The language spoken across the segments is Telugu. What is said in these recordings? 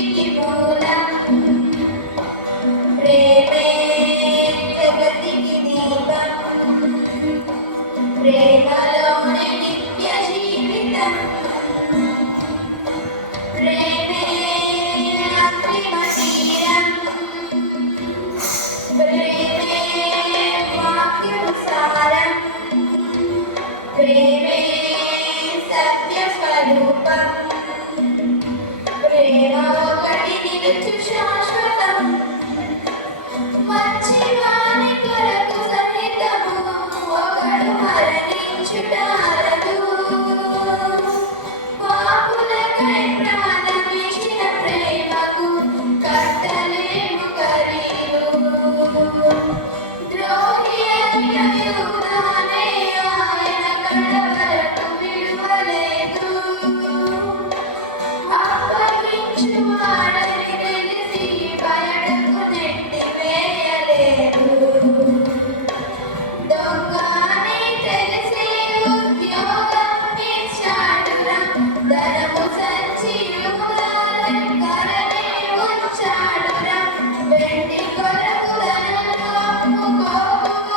సృష్టికి మూలం ప్రేమే జగతికి దీపం ప్రేమలోనే నిత్య జీవితం ప్రేమే అంతిమ తీరం ప్రేమే వాక్యం సారం ప్రేమే సత్య స్వరూపం ప్రేమ ఒకటి నిలుచు శాశ్వతం మంచి వాని కొరకు సహితము ఒకడు మరణించుట అరదు పాపులకై ప్రాణమిచ్చిన ప్రేమకు కట్టలేము ఖరీదు ద్రోహి అయిన యూదానే ఆయన కడవరకు విడువలేదు అప్పగించు వాడని తెలిసి బయటకు నెట్టివేయలేదు దొంగని తెలిసి ఉద్యోగం ఇచ్చాడురా ధనము సంచి యూదాలెక్కరనే ఉంచాడురా వెండి కొరకు ధనము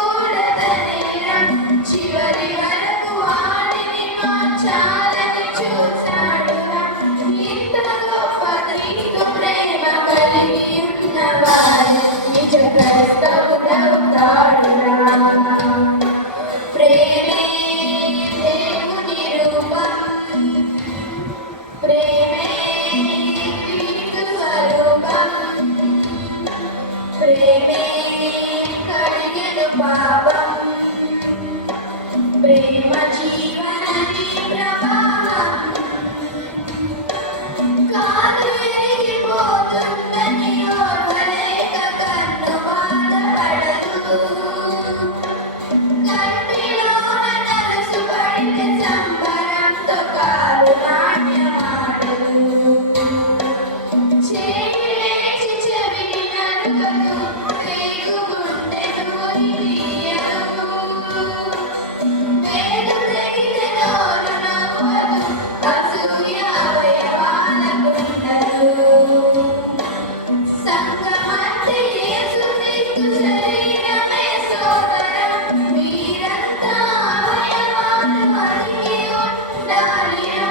అమ్ముకోకూడదనేరా చివరి వరకు వాడిని మార్చాలని చూశాడురా ఇంత గొప్ప నీకు ప్రేమ కలిగి ఉన్నవాడు నిజ క్రైస్తవుడవుతాడురా ప్రేమే దేవుని రూపం ప్రేమే క్రీస్తు స్వరూపం ప్రేమే కడిగెను పాపం ప్రేమ జీవనది ప్రవాహం కాదు ఎరిగిపోతుందని ఓర్వలేక కన్ను బాధపడదు కంటిలోన నలుసు పడితే సంబరంతో కాలు నాట్యమాడదు చేయి లేచి చెవిని నలుగదు రేగు గుండెను తీయదు వేలు తెగితే నోరు నవ్వదు అసూయ అవయవాలకుండదు సంగమంటే యేసుక్రీస్తు శరీరమే సోదరం మీరంతా అవయవాలు అతికి ఉండాలిరా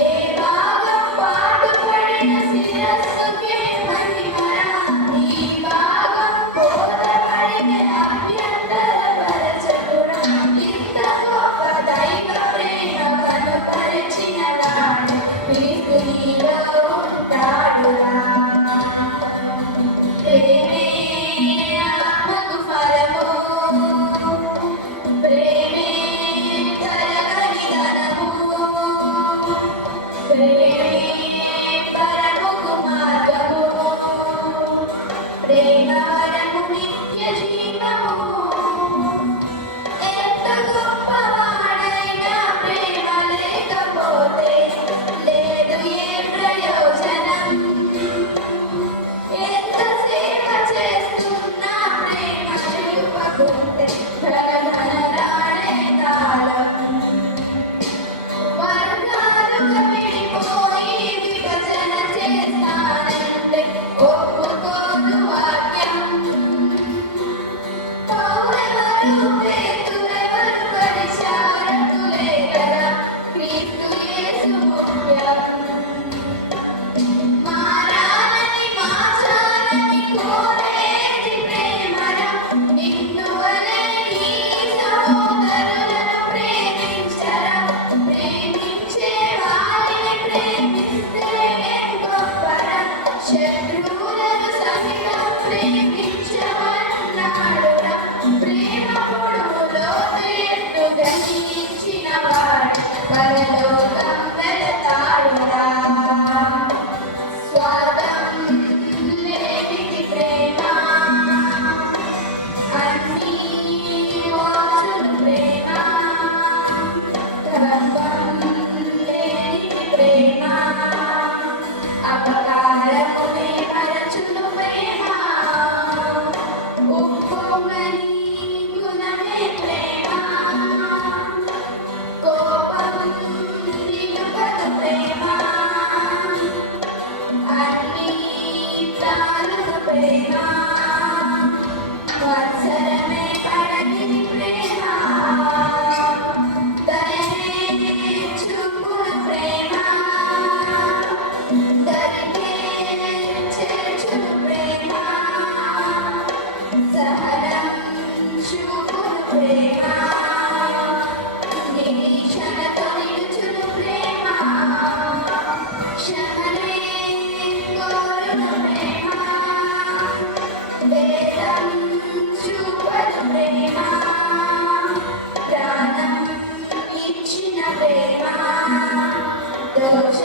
ఏ భాగం పాటుపడిన శిరస్సుకే మహిమరా ఈ భాగం బోధపడిన అభ్యంతరపరచకురా ఇంత గొప్ప దైవ ప్రేమ కనుపరిచిన వాడు క్రీస్తు నీలో ఉంటాడురా ప్రేమే ఆత్మకు ఫలము ప్రేమే తరగని ధనము ప్రేమే పరముకు మార్గము ప్రేమ వరము నిత్య జీవము ఎంత గొప్పవాడైనా ప్రేమ లేకపోతే లేదు ఏ ప్రయోజనం ఎంత సేవ చేస్తున్నా ప్రేమ చూపకుంటే ధనరాడే కాలం వర్గాలుగా విడిపోయి విభజన చేస్తానంటే ఒప్పుకోదు వాక్యం పౌరెవరు పేతురెవరు పరిచారకులే కదా క్రీస్తు యేసు ముఖ్యం మారాలని మార్చాలని కోరేది ప్రేమరా నిన్ను వలె నీ సహోదరులను ప్రేమించరా ప్రేమించే వారిని ప్రేమిస్తే ఏం గొప్పరా శత్రువులను సహితం ప్రేమించమన్నాడురా ప్రేమ పొడుగులో ఎత్తుగా ఇచ్చిన వాడు పరలోకం వెళతాడురా స్వార్థం లేనిది ప్రేమ అన్నీ ఓర్చును ప్రేమ గర్వం లేనిది ప్రేమ అపకారమునే మరచును ప్రేమ ఉప్పొంగని గుణమే ప్రేమ కోపం ప్రేమ వత్సరమే పడని ప్రేమ దయనే చూపును ప్రేమ దరికే చేర్చును ప్రేమ సహనం చూపును ప్రేమ నిరీక్షణతో నిలుచును ప్రేమ క్షణమే కోరును ప్రేమ వేదం చూపను ప్రేమ ప్రాణం ఇచ్చిన ప్రేమ దోష